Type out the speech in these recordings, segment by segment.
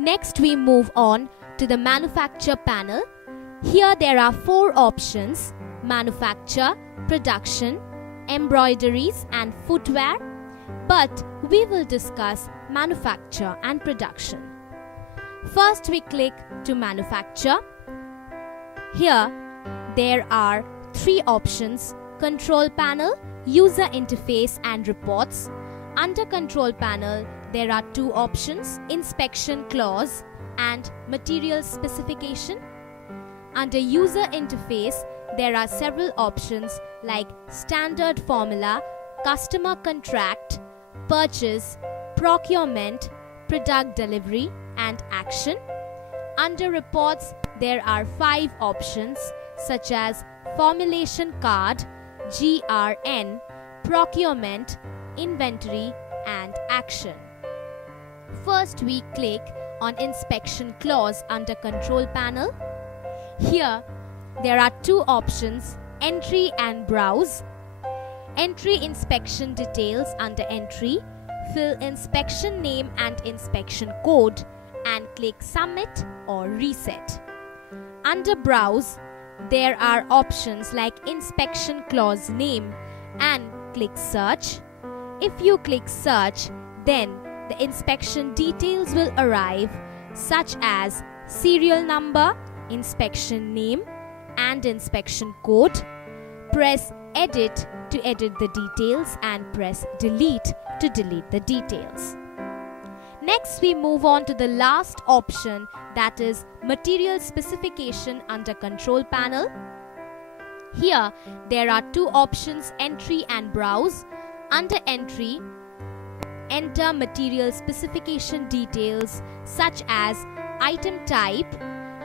Next we move on to the manufacture panel. Here there are 4 options: manufacture, production, embroideries and footwear. But we will discuss manufacture and production. First we click to manufacture. Here there are 3 options: control panel, user interface and reports. Under control panel there are 2 options: inspection clause and material specification. Under user interface there are several options like standard formula, customer contract, purchase, procurement, product delivery and action. Under reports there are 5 options such as formulation card, GRN, procurement, inventory and action. First we click on inspection clause under control panel. Here there are 2 options: entry and browse. Entry inspection details. Under entry, fill inspection name and inspection code and click submit or reset. Under browse there are options like inspection clause name and click search. If you click search, then the inspection details will arrive, such as serial number, inspection name and inspection code. Press edit to edit the details and press delete to delete the details. Next we move on to the last option, that is material specification under control panel. Here there are 2 options: entry and browse. Under entry, enter material specification details such as item type,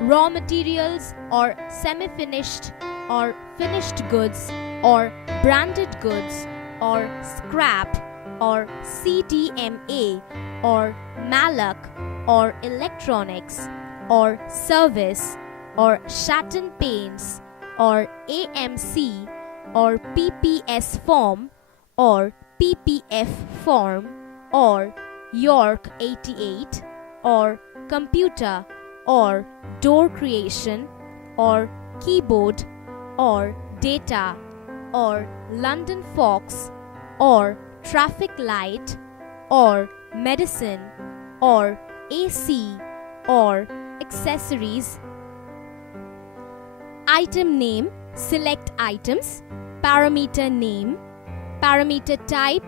raw materials or semi-finished or finished goods or branded goods or scrap or CDMA or Malak or electronics or service or Shatton paints or AMC or PPS form or PPF form or York 88 or computer or door creation or keyboard or data or London Fox or traffic light or medicine or AC or accessories. Item name, select items, parameter name, parameter type,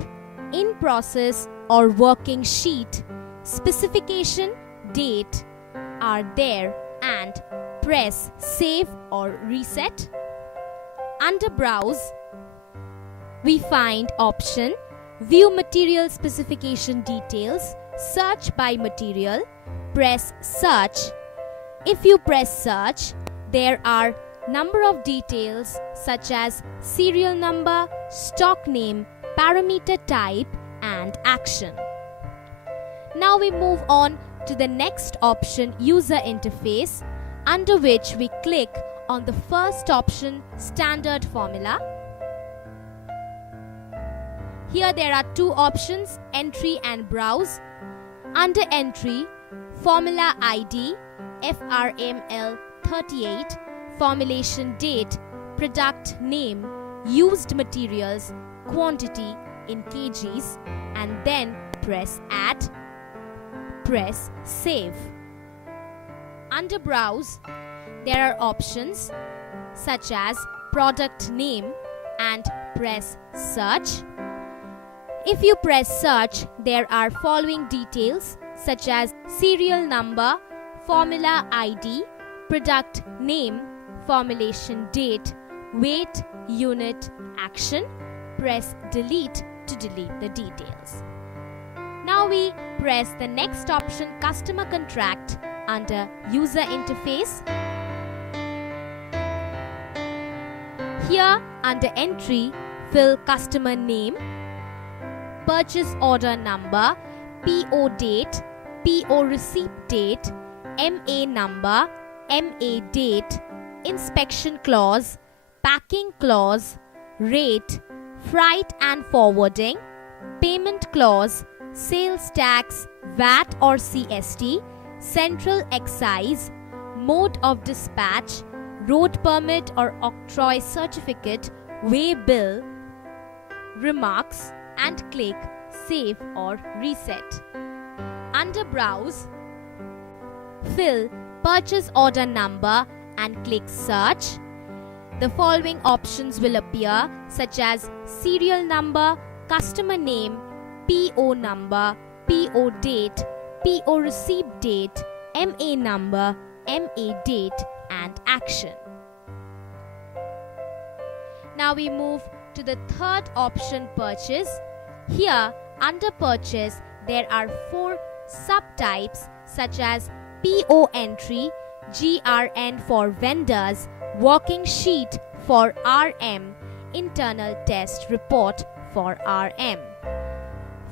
in process or working sheet, specification, date are there, and press save or reset. Under browse we find option view material specification details, search by material. Press search. If you press search, there are number of details such as serial number, stock name, parameter type and action. Now we move on to the next option, user interface, under which we click on the first option, standard formula. Here there are 2 options, entry and browse. Under entry, formula ID, FRML 38, formulation date, product name, used materials, quantity in kgs, and then press add, press save. Under browse there are options such as product name and press search. If you press search, there are following details such as serial number, formula ID, product name, formulation date, weight, unit, action. Press delete to delete the details. Now we press the next option, customer contract, under user interface. Here under entry, fill customer name, purchase order number, PO date, PO receipt date, MA number, MA date, inspection clause, packing clause, rate, freight and forwarding, payment clause, sales tax, VAT or CST, central excise, mode of dispatch, road permit or octroi certificate, way bill, remarks, and click Save or Reset. Under Browse, fill purchase order number and click Search. The following options will appear, such as serial number, customer name, PO number, PO date, PO receipt date, MA number, MA date, and action. Now we move to the third option, Purchase. Here, under Purchase, there are 4 subtypes, such as PO entry, GRN for vendors, working sheet for RM, internal test report for RM.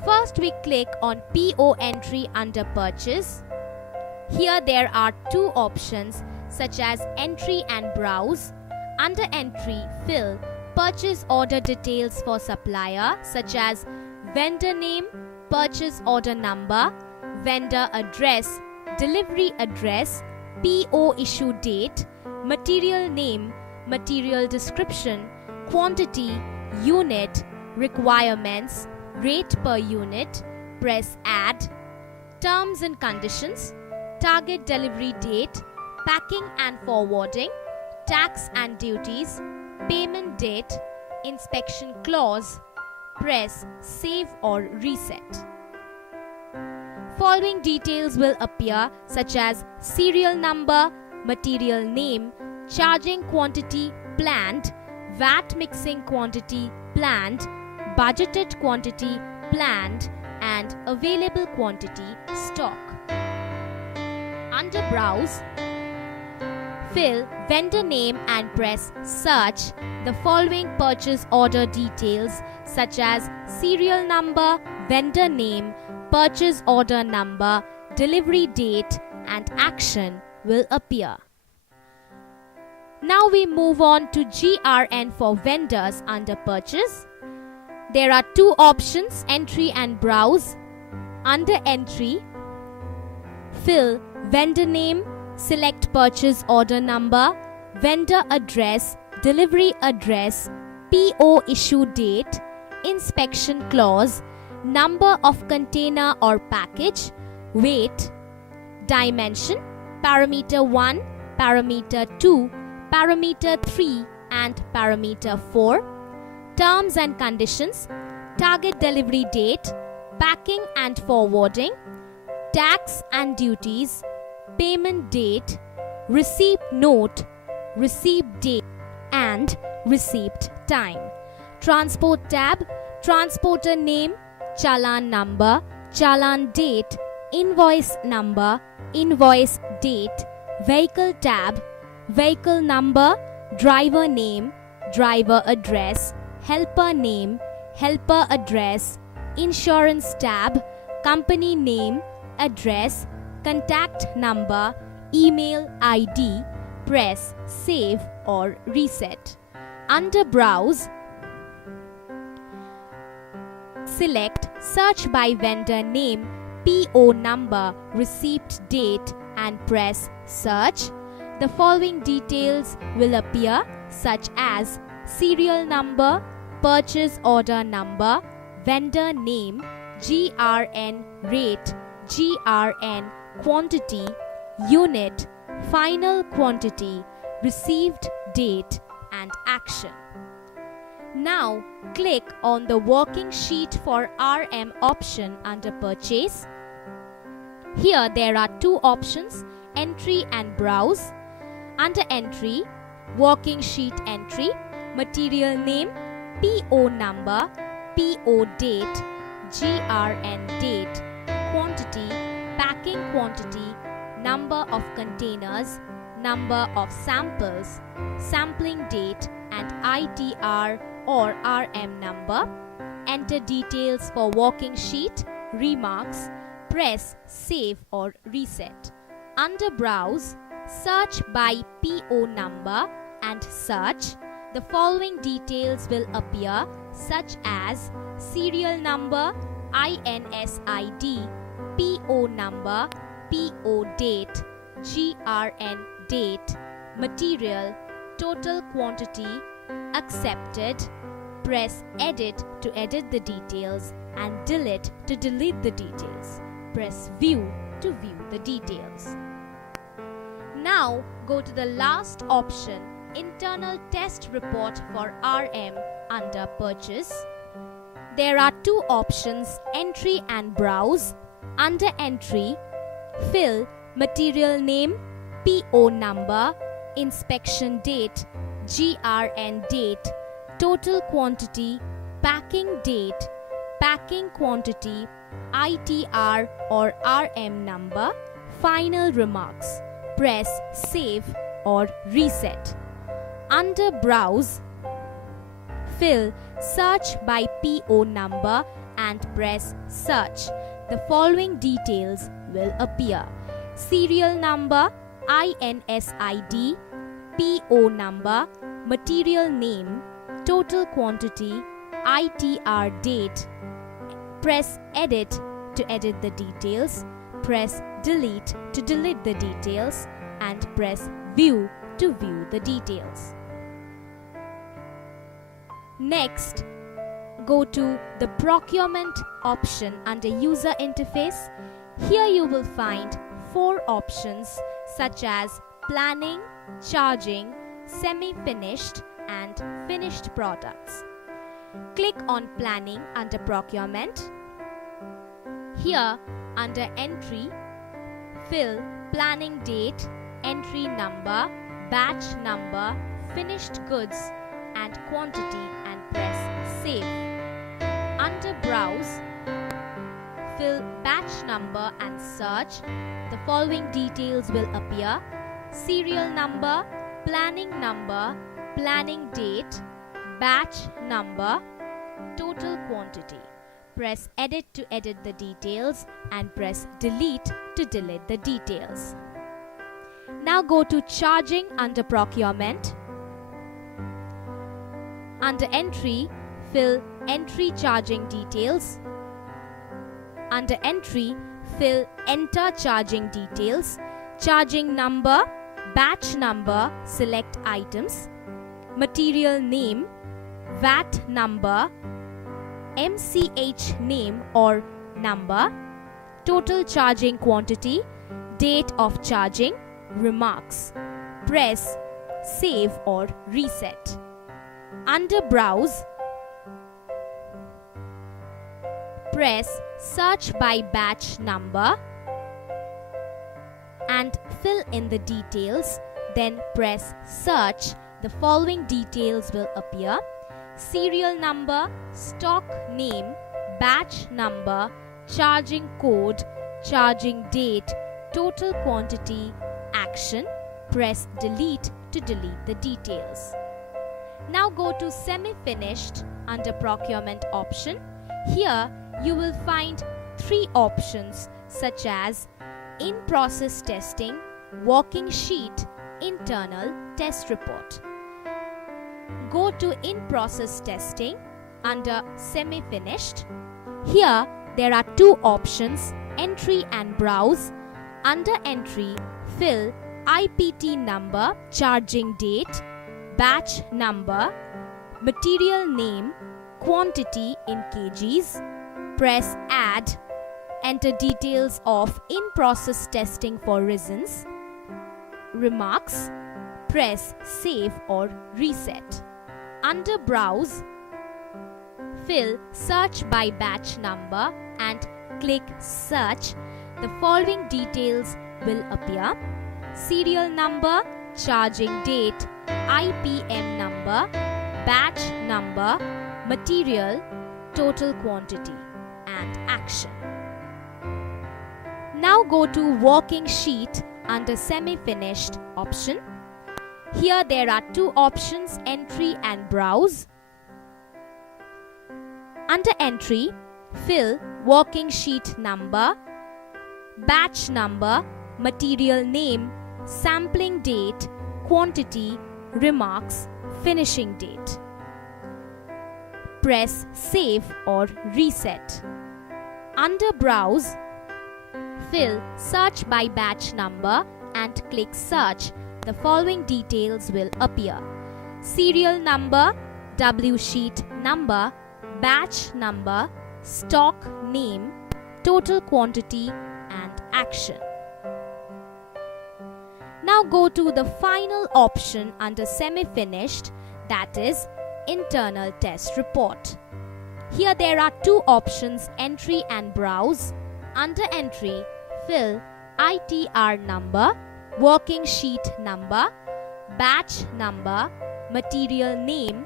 First, we click on PO entry under Purchase. Here there are 2 options, such as Entry and Browse. Under Entry, fill purchase order details for supplier, such as vendor name, purchase order number, vendor address, delivery address, PO issue date, material name, material description, quantity, unit, requirements, rate per unit, press Add, terms and conditions, target delivery date, packing and forwarding, tax and duties, payment date, inspection clause, press Save or Reset. Following details will appear, such as serial number, material name, charging quantity planned, VAT mixing quantity planned, budgeted quantity planned, and available quantity stock. Under Browse, fill vendor name and press Search. The following purchase order details, such as serial number, vendor name, purchase order number, delivery date, and action will appear. Now we move on to GRN for vendors under Purchase. There are 2 options, Entry and Browse. Under Entry, fill vendor name, select purchase order number, vendor address, delivery address, PO issue date, inspection clause, number of container or package, weight, dimension, parameter 1, parameter 2, parameter 3, and parameter 4, terms and conditions, target delivery date, packing and forwarding, tax and duties, payment date, receipt note, receipt date, and receipt time. Transport tab, transporter name, challan number, challan date, invoice number, invoice date, vehicle tab, vehicle number, driver name, driver address, helper name, helper address, insurance tab, company name, address, contact number, email ID, press Save or Reset. Under Browse, select Search by vendor name, PO number, receipt date, and press Search. The following details will appear, such as serial number, purchase order number, vendor name, GRN rate, GRN quantity, unit, final quantity, received date, and action. Now click on the working sheet for RM option under Purchase. Here there are 2 options, Entry and Browse. Under Entry, working sheet entry, material name, PO number, PO date, GRN date, quantity, packing quantity, number of containers, number of samples, sampling date, and ITR or RM number. Enter details for working sheet, remarks, press Save or Reset. Under Browse, search by PO number and search. The following details will appear, such as serial number, INSID, PO number, PO date, GRN date, material, total quantity, accepted. Press edit to edit the details and delete to delete the details. Press view to view the details. Now go to the last option, internal test report for RM under purchase. There are two options, entry and browse. Under entry, fill material name, PO number, inspection date, GRN date, total quantity, packing date, packing quantity, ITR or RM number, final remarks. Press save or reset. Under browse, fill search by PO number and press search. The following details will appear: serial number, INSID, PO number, material name, total quantity, ITR date. Press edit to edit the details. Press delete to delete the details and press view to view the details. Next, go to the procurement option under user interface. Here you will find 4 options such as planning, charging, semi-finished and finished products. Click on planning under procurement. Here under entry, fill planning date, entry number, batch number, finished goods and quantity and press save. Under browse, fill batch number and search. The following details will appear: serial number, planning date, batch number, total quantity. Press edit to edit the details and press delete to delete the details. Now go to charging under procurement. Under entry, fill entry charging details. Under entry, fill enter charging details, charging number, batch number, select items, material name, VAT number, MCH name or number, total charging quantity, date of charging, remarks. Press save or reset. Under browse, press search by batch number and fill in the details. Then press search. The following details will appear: serial number, stock name, batch number, charging code, charging date, total quantity, action. Press delete to delete the details. Now go to semi-finished under procurement option. Here you will find 3 options such as in-process testing, working sheet, internal test report. Go to in-process testing under semi-finished. Here there are 2 options, entry and browse. Under entry, fill IPT number, charging date, batch number, material name, quantity in kgs. Press add. Enter details of in-process testing for reasons. Remarks. Press save or reset. Under browse, fill search by batch number and click search. The following details will appear: serial number, charging date, IPM number, batch number, material, total quantity and action. Now go to working sheet under semi-finished option. Here there are 2 options, entry and browse. Under entry, fill working sheet number, batch number, material name, sampling date, quantity, remarks, finishing date. Press save or reset. Under browse, fill search by batch number and click search. The following details will appear: serial number, W sheet number, batch number, stock name, total quantity, and action. Now go to the final option under semi-finished, that is internal test report. Here there are two options, entry and browse. Under entry, fill ITR number, working sheet number, batch number, material name,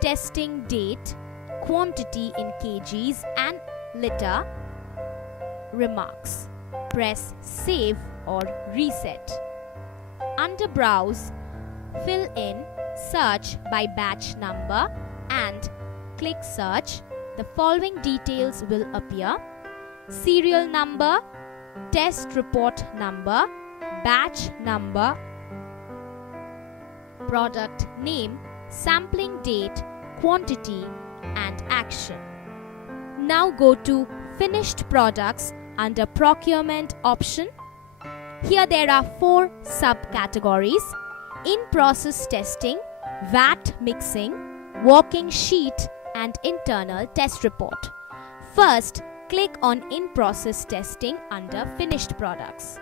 testing date, quantity in kgs and liter, remarks. Press save or reset. Under browse, fill in search by batch number and click search. The following details will appear: serial number, test report number, batch number, product name, sampling date, quantity, and action. Now go to finished products under procurement option. Here there are 4 subcategories: in-process testing, VAT mixing, working sheet, and internal test report. First, click on in-process testing under finished products.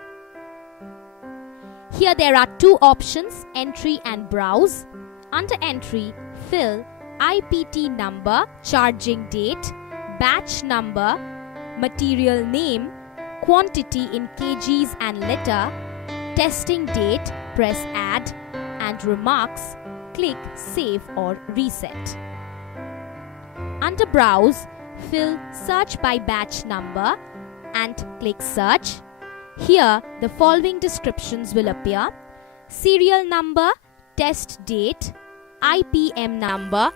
Here there are 2 options, entry and browse. Under entry, fill IPT number, charging date, batch number, material name, quantity in kgs and liter, testing date, press add, and remarks, click save or reset. Under browse, fill search by batch number and click search. Here the following descriptions will appear: serial number, test date, IPM number,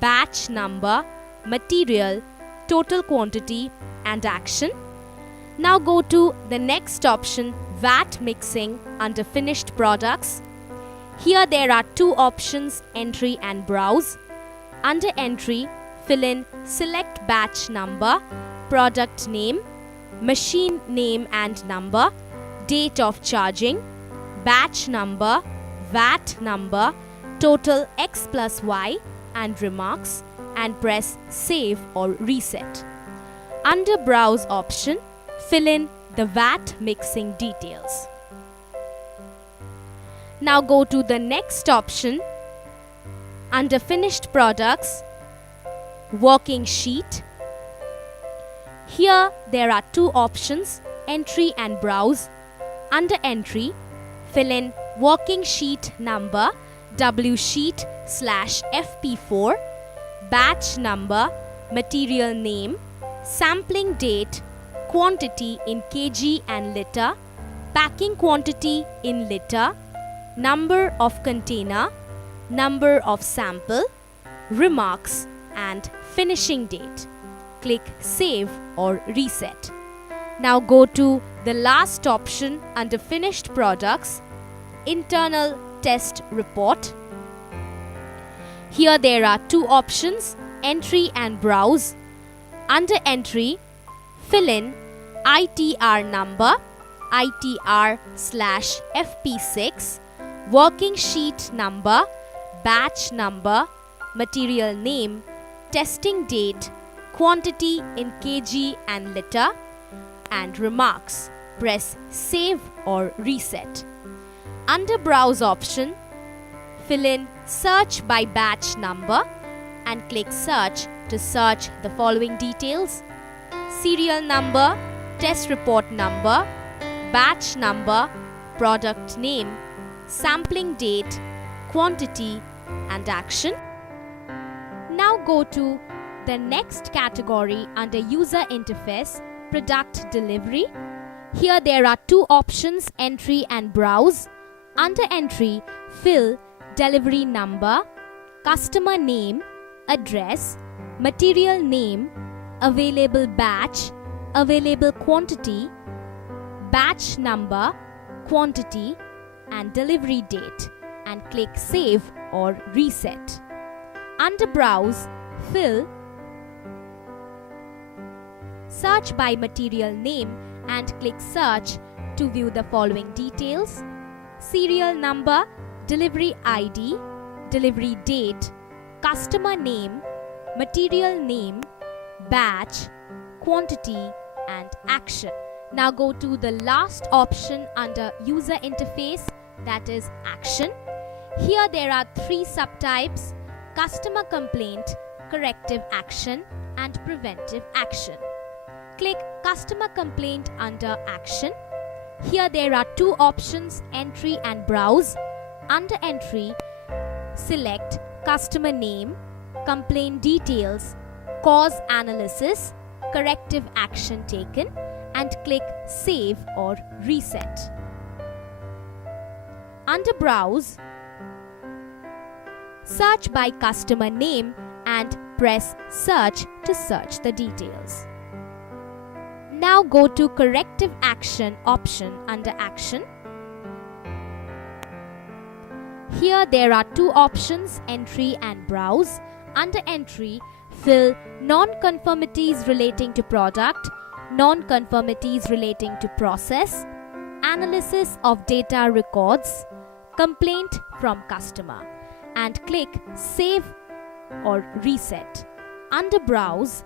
batch number, material, total quantity, and action. Now go to the next option, VAT mixing, under finished products. Here there are 2 options, entry and browse. Under entry, fill in select batch number, product name, machine name and number, date of charging, batch number, VAT number, total X plus Y, and remarks, and press save or reset. Under browse option, fill in the VAT mixing details. Now go to the next option, under finished products, working sheet. Here there are 2 options, entry and browse. Under entry, fill in working sheet number, W sheet /FP4, batch number, material name, sampling date, quantity in kg and liter, packing quantity in liter, number of container, number of sample, remarks, and finishing date. Click save or reset. Now go to the last option under finished products, internal test report. Here there are 2 options, entry and browse. Under entry, fill in ITR number, ITR/FP6, working sheet number, batch number, material name, testing date, quantity in kg and liter, and remarks. Press save or reset. Under browse option, fill in search by batch number and click search to search the following details: serial number, test report number, batch number, product name, sampling date, quantity, and action. Now go to the next category under user interface, product delivery. Here there are 2 options, entry and browse. Under entry, fill delivery number, customer name, address, material name, available batch, available quantity, batch number, quantity, and delivery date, and click save or reset. Under browse, fill search by material name and click search to view the following details: serial number, delivery ID, delivery date, customer name, material name, batch, quantity, and action. Now go to the last option under user interface, that is action. Here there are three subtypes: customer complaint, corrective action, and preventive action. Click customer complaint under action. Here there are two options, entry and browse. Under entry, select customer name, complaint details, cause analysis, corrective action taken, and click save or reset. Under browse, search by customer name and press search to search the details. Now go to corrective action option under action. Here there are two options, entry and browse. Under entry, fill non-conformities relating to product, non-conformities relating to process, analysis of data records, complaint from customer, and click save or reset. Under browse,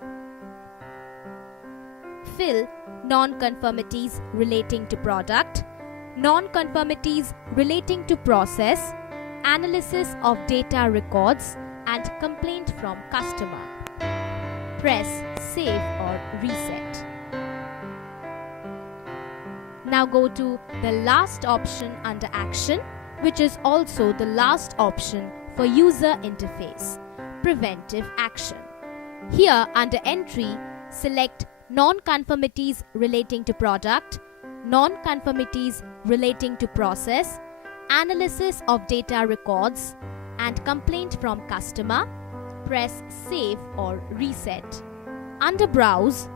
fill non-conformities relating to product, non-conformities relating to process, analysis of data records, and complaint from customer. Press save or reset. Now go to the last option under action, which is also the last option for user interface, preventive action. Here under entry, select non-conformities relating to product, non-conformities relating to process, analysis of data records, and complaint from customer. Press save or reset. Under browse,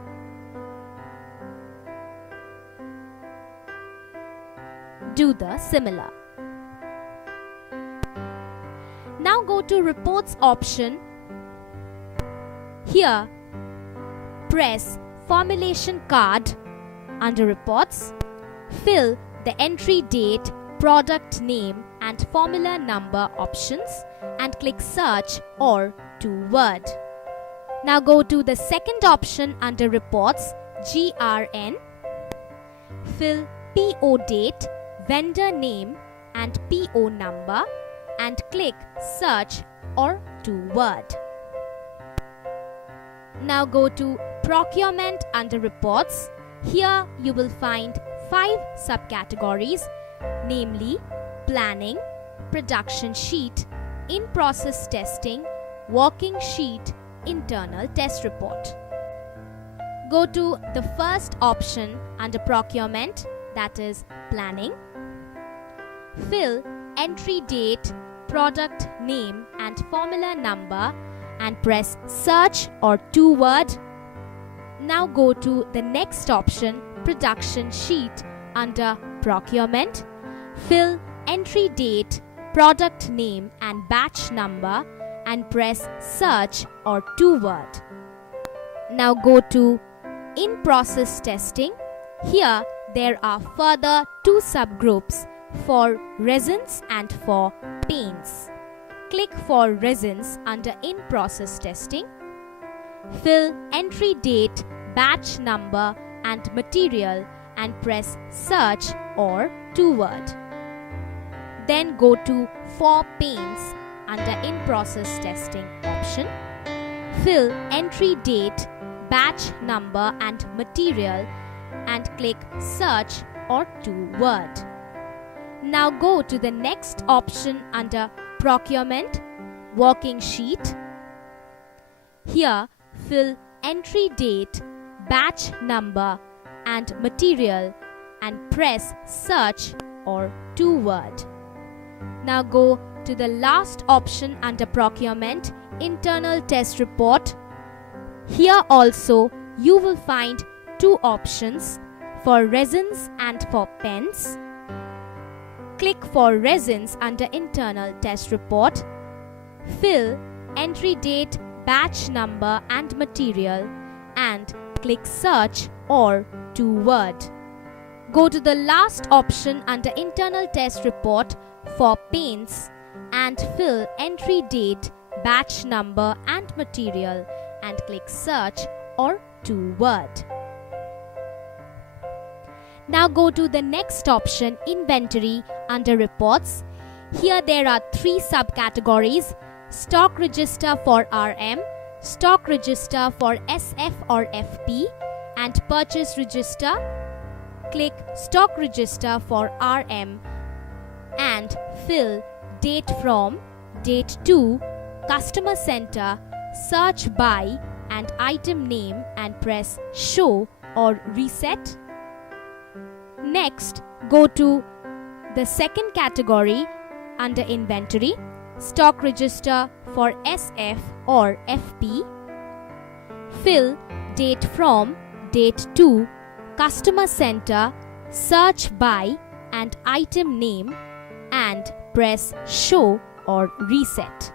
do the similar. Now go to reports option. Here, press formulation card. Under reports, fill the entry date, product name, and formula number options and click search or to Word. Now go to the second option under reports, GRN. Fill PO date, vendor name, and PO number and click search or to Word. Now go to procurement under reports. Here you will find 5 subcategories, namely planning, production sheet, in-process testing, working sheet, internal test report. Go to the first option under procurement, that is planning. Fill entry date, product name, and formula number and press search or to Word. Now go to the next option, production sheet under procurement. Fill entry date, product name, and batch number and press search or to Word. Now go to in-process testing. Here there are further 2 subgroups for resins and for paints. Click for resins under in-process testing. Fill entry date, batch number, and material and press search or to Word. Then go to for paints under in-process testing option. Fill entry date, batch number, and material and click search or to Word. Now go to the next option under procurement, working sheet. Here fill entry date, batch number, and material and press search or to Word. Now go to the last option under procurement, internal test report. Here also you will find 2 options for resins and for pens. Click for resins under internal test report. Fill entry date, batch number, and material and click search or to Word. Go to the last option under internal test report for paints and fill entry date, batch number and material and click search or to word. Now go to the next option, inventory, under reports. Here there are 3 subcategories: stock register for RM, stock register for SF or FP and purchase register. Click stock register for RM and fill date from, date to, customer center, search by and item name and press show or reset. Next, go to the second category under inventory, stock register for SF or FP. Fill date from, date to, customer center, search by and item name and press show or reset.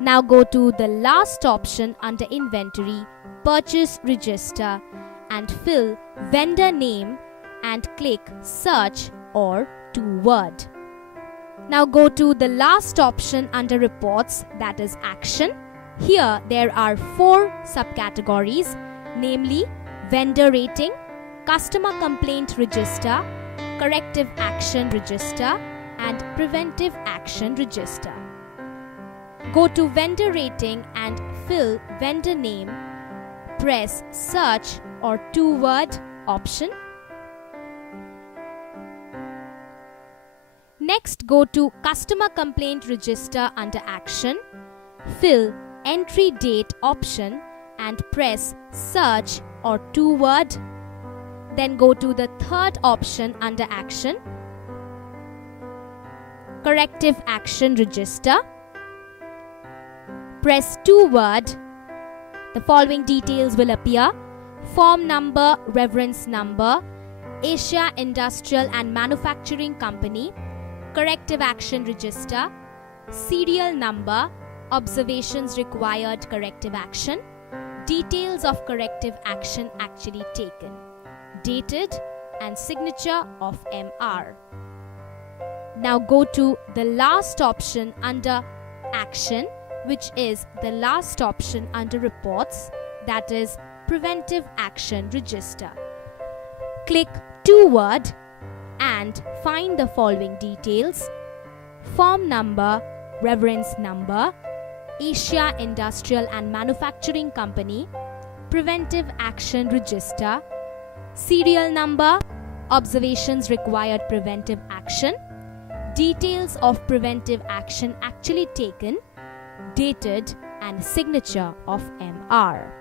Now go to the last option under inventory, purchase register and fill vendor name and click search or to word. Now go to the last option under reports, that is action. Here there are 4 subcategories, namely vendor rating, customer complaint register, corrective action register and preventive action register. Go to vendor rating and fill vendor name, press search or to word option. Next, go to customer complaint register under action, fill entry date option and press search or to word. Then go to the third option under action, corrective action register. Press to word. The following details will appear: form number, reference number, Asia Industrial and Manufacturing Company, corrective action register, serial number, observations required corrective action, details of corrective action actually taken, dated and signature of MR. Now go to the last option under action, which is the last option under reports, that is preventive action register. Click to word and find the following details: form number, reference number, Asia Industrial and Manufacturing Company, preventive action register, serial number, observations required preventive action, details of preventive action actually taken, dated and signature of MR.